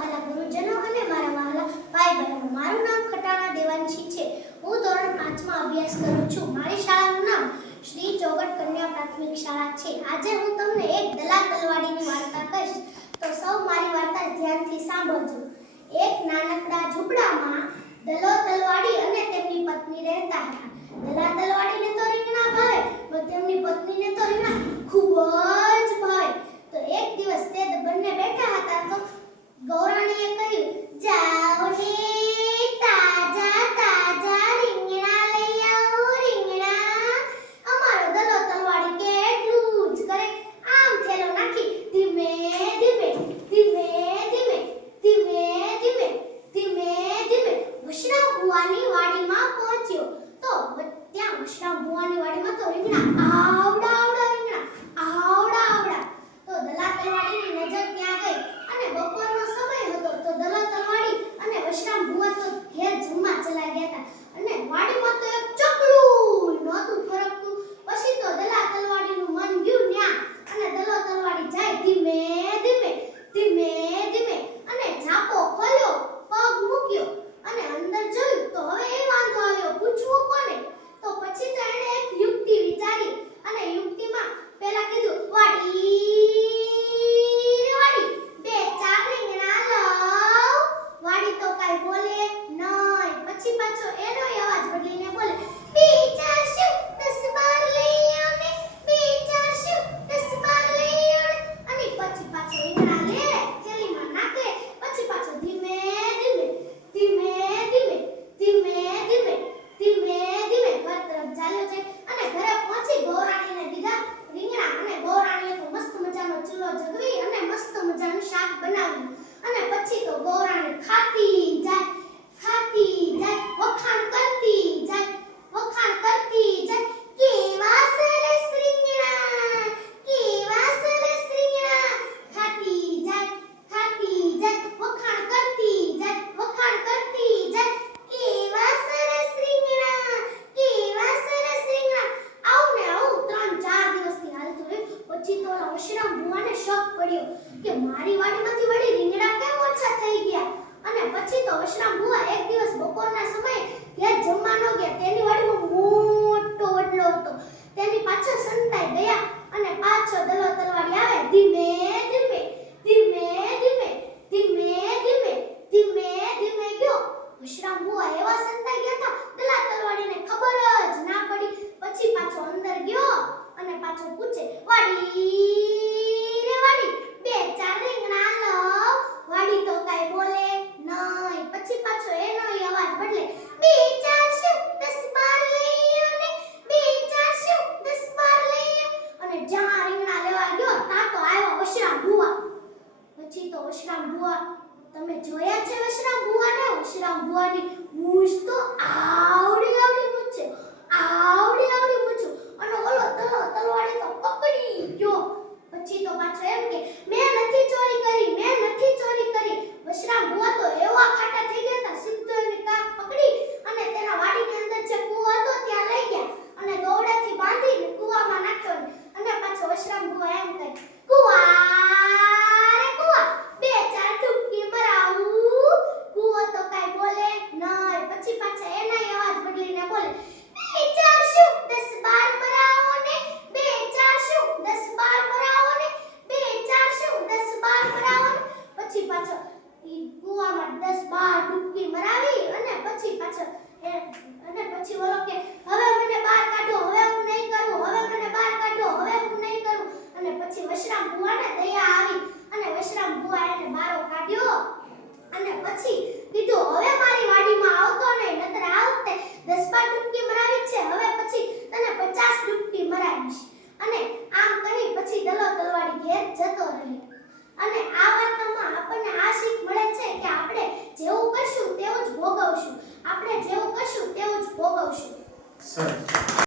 મારા ગુરુજનો અને મારા વહાલા ભાઈ બહેનો, મારું નામ ખટાણા દેવાંશી છે. હું ધોરણ 5 માં અભ્યાસ કરું છું. મારી શાળાનું નામ શ્રી ચોગટ કન્યા પ્રાથમિક શાળા છે. આજે હું તમને એક દલા તલવાડીની વાર્તા કહીશ, તો સૌ મારી વાર્તા ધ્યાનથી સાંભળજો. એક નાનકડા ઝૂંપડામાં દલો તલવાડી અને તેમની પત્ની રહેતા હતા. દલા તલવાડીને તો રીંગણા ભાવે, પણ તેમની પત્નીને તો રીંગણા ખૂબ જ ભાવે. તો એક દિવસ તે બંને બેઠા હતા તો ગૌરાણીએ કહ્યું, જાઓ ને તાજા તાજા રીંગણા લઈ આવો. રીંગણા અમારો દલો તલવાડી કેટલું જ કરે, આમ થેલો નાખી ધીમે ધીમે ધીમે ધીમે ધીમે ધીમે ધીમે ધીમે વશરામ ભુવાની વાડીમાં પહોંચ્યો. તો ત્યાં વશરામ ભુવાની વાડીમાં તો રીંગણા આવડા આવડા રીંગણા આવડા આવડા. તો દલા તલવાડીની નજર ત્યાં ગઈ અને બપોરનો સમય હતો. તો દલા તલવાડી અને વશરામ ભુવા તો ઘેર જમવા ચલા ગયા હતા અને વાડીમાં તો એક ચકલું નહોતું ફરકતું. પછી તો દલા તલવાડીનું મન ગયું ન્યા અને દલો તલવાડી જાય ધીમે ધીમે ધીમે ધીમે અને ઝાપો ખોલ્યો, પગ મૂક્યો અને અંદર જોયું. તો હવે એ વાંધો આવ્યો, પૂછવું કોને? તો પછી તો એણે એક યુક્તિ વિચારી અને યુક્તિમાં પહેલા કીધું, વાડી રે વાડી, બે ચાર રીંગણા લાવ. વાડી તો કાઈ બોલે નહીં. પછી પાછો એનો અવાજ બદલીને બોલે, બે ચાર શું 10-12 લઈ આવ ને, બે ચાર શું 10-12 લઈ આવ ને. અને પછી પાછો રીંગણા લે થેલીમાં નાખે. પછી પાછો ધીમે ધીમે ધીમે ધીમે ધીમે ધીમે ધીમે ધીમે ઘર તરફ ચાલ્યો છે અને ઘરે પહોંચી ગૌરાણીને દીધા રીંગણા. અને ગૌરાણીએ તો મસ્ત મજાનો ચૂલો જગવી અને મસ્ત મજાનું શાક બનાવ્યું. અને પછી તો ગૌરાણી ખાતી જાય વખાણ કરતી જાય કેવા સરસ રીંગણા, કેવા સરસ રીંગણા. ખાતી જાય વખાણ કરતી જાય કેવા સરસ રીંગણા, કેવા સરસ રીંગણા. આવું ને આવું 3-4 દિવસથી હાલતું રહ્યું. પછી તો વશરામ ભુવાને શોખ પડ્યો કે મારી વાડીમાંથી વળી રીંગણા કેમ ઓછા થઈ ગયા. અને પછી તો વશરામ ભુવા એક દિવસ બપોરના સમયે ઘેર જમવા ન ગયા. તેની વાડીમાં મોટો વડલો હતો. તેની પાછળ સંતાઈ ગયા અને પાછો દલો તલવાડી આવે ધીમે ધીમે ધીમે ધીમે ધીમે ધીમે ધીમે ધીમે ગયો. વશરામ ભુવા એવા સંતાઈ ગયા હતા, દલા તલવાડીને ખબર જ ના પડી. પછી પાછો અંદર ગયો અને પાછો પૂછે, વાડી રે વાડી, બે ચાર રીંગણા લાવ. વાડી તો કાઈ બોલે નહીં. પછી પાછો એનો અવાજ બદલે, બે ચાર શું 10-12 લઈ આવ ને, બે ચાર શું 10-12 લઈ આવ. અને જ્યાં રીંગણા લેવા ગયો ત્યાં તો આવ્યા વશરામ ભુવા. પછી તો વશરામ ભુવા, તમે જોયા છે વશરામ ભુવાને? વશરામ ભુવાની મૂછ તો આવડી આવડી મૂછ છે, આવડી આવડી મૂછ. અને ઓલો દલો તલવાડી તો પકડી ગયો. પછી તો પાછો એમ કે, મેં નથી ચોરી કરી. વશરામ ભુવા તો એવા ખાટા થઈ ગયા હતા, સીધો એની કાખ પકડી અને તેના વાડીની અંદર જે કૂવો હતો ત્યાં લઈ ગયા અને દોરડાથી બાંધીને કૂવામાં નાખ્યો. અને પાછો વશરામ ભુવા એમ કહે, કૂવા રે કૂવા, બે ચાર ડૂબકી મરાવું. કૂવો તો કાઈ બોલે નહીં. પછી પાછા એના અવાજ બદલીને બોલે, બે ચાર શું 10-12 મરાવો ને, બે ચાર શું 10-12 મરાવો ને, બે ચાર શું 10-12 મરાવો ને. પછી પાછો કૂવામાં 10-12 ડૂબકી મરાવી અને પછી પાછો પછી ઓલો કે, હવે મને બહાર કાઢો, હવે હું નહીં કરું. અને પછી વશરામ ભુવાને દયા આવી અને વશરામ ભુવા એને બારો કાઢ્યો અને પછી કીધું, હવે મારી વાડીમાં આવતો નહીં, નતર આ વખતે 10-12 ડૂબકી મરાવી છે, હવે પછી તને 50 ડૂબકી મરાવીશ. અને આમ કહી પછી દલો તલવાડી ઘેર જતો રહ્યો. અને આ વાર્તામાં આપણને આ શીખ મળે છે કે આપણે જેવું કરશું તેવું જ ભોગવશું. સરસ.